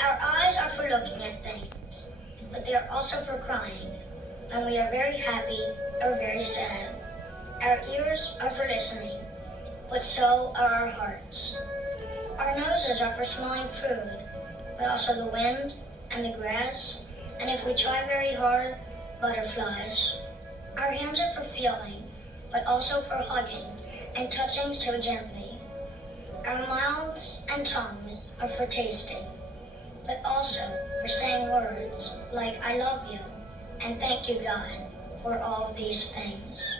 Our eyes are for looking at things, but they are also for crying, when we are very happy or very sad. Our ears are for listening, but so are our hearts. Our noses are for smelling food, but also the wind and the grass, and if we try very hard, butterflies. Our hands are for feeling, but also for hugging and touching so gently. Our mouths and tongues are for tasting, but also for saying words like I love you and thank you, God, for all of these things.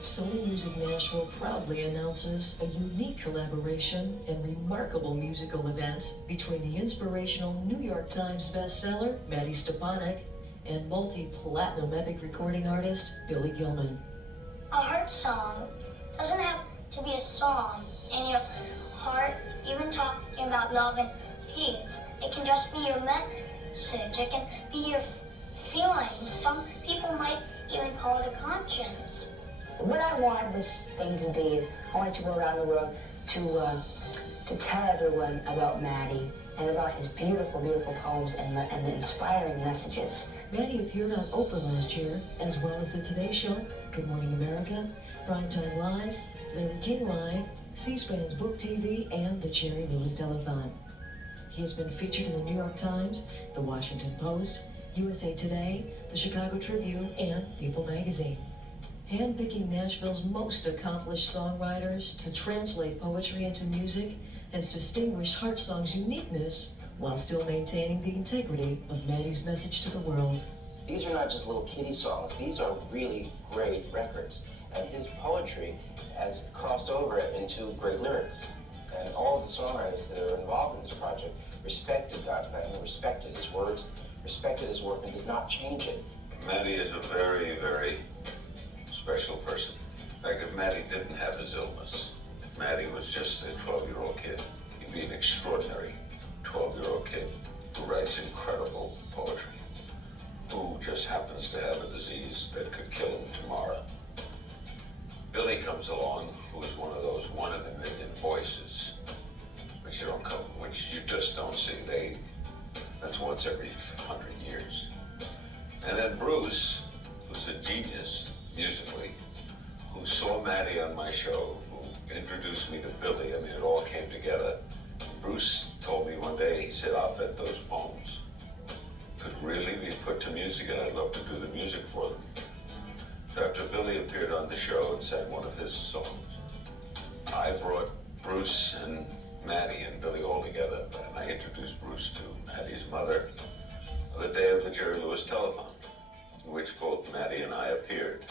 Sony Music Nashville proudly announces a unique collaboration and remarkable musical event between the inspirational New York Times bestseller Maddie Stepanek and multi-platinum epic recording artist Billy Gilman. A heart song doesn't have to be a song in your heart, even talking about love and peace. It can just be your message. It can be your feelings. Some people might even call it a conscience. What I want this thing to be is I want it to go around the world to tell everyone about Maddie and about his beautiful, beautiful poems and the inspiring messages. Maddie appeared on Oprah last year, as well as the Today Show, Good Morning America, Primetime Live, Larry King Live, C-SPAN's Book TV, and the Jerry Lewis Telethon. He has been featured in the New York Times, the Washington Post, USA Today, the Chicago Tribune, and People magazine. Handpicking Nashville's most accomplished songwriters to translate poetry into music has distinguished heartsong's uniqueness while still maintaining the integrity of Maddie's message to the world. These are not just little kiddie songs. These are really great records. And his poetry has crossed over into great lyrics. And all of the songwriters that are involved in this project respected God's plan, respected his words, respected his work, and did not change it. Maddie is a very, very special person. In fact, if Maddie didn't have his illness, if Maddie was just a 12-year-old kid, he'd be an extraordinary 12-year-old kid who writes incredible poetry, who just happens to have a disease that could kill him tomorrow. Billy comes along, who is one of those one-in-a-million voices, which you just don't see. That's once every 100 years. And then Bruce, who's a genius musically, who saw Maddie on my show, who introduced me to Billy. I mean, it all came together. Bruce told me one day, he said, I'll bet those poems could really be put to music, and I'd love to do the music for them. So after Billy appeared on the show and sang one of his songs, I brought Bruce and Maddie and Billy all together, and I introduced Bruce to Maddie's mother on the day of the Jerry Lewis Telethon, in which both Maddie and I appeared.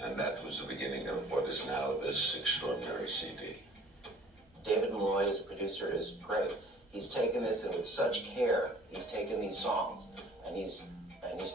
And that was the beginning of what is now this extraordinary CD. David Malloy, as a producer, is great. He's taken this, and with such care, he's taken these songs, and he's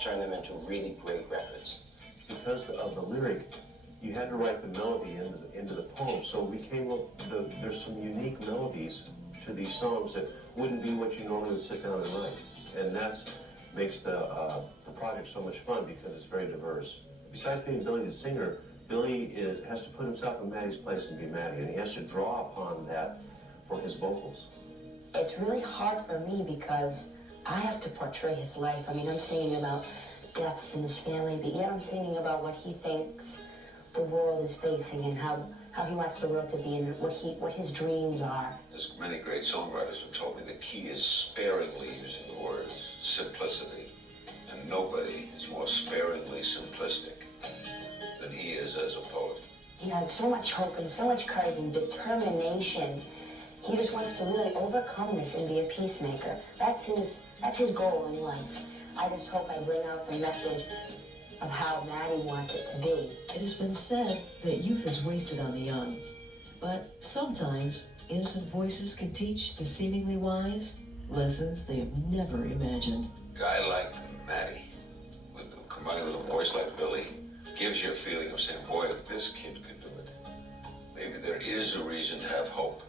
turned them into really great records. Because of the lyric, you had to write the melody into the poem. So we came up, there's some unique melodies to these songs that wouldn't be what you normally would sit down and write. And that makes the project so much fun because it's very diverse. Besides being Billy the singer, Billy has to put himself in Maddie's place and be Maddie, and he has to draw upon that for his vocals. It's really hard for me because I have to portray his life. I mean, I'm singing about deaths in his family, but yet I'm singing about what he thinks the world is facing and how he wants the world to be and what his dreams are. There's many great songwriters who told me the key is sparingly using the words simplicity, and nobody is more sparingly simplistic than he is as a poet. He has so much hope and so much courage and determination. He just wants to really overcome this and be a peacemaker. That's his goal in life. I just hope I bring out the message of how Maddie wants it to be. It has been said that youth is wasted on the young, but sometimes innocent voices can teach the seemingly wise lessons they have never imagined. A guy like Maddie, combined with a voice like Billy, gives you a feeling of saying, boy, if this kid could do it, maybe there is a reason to have hope.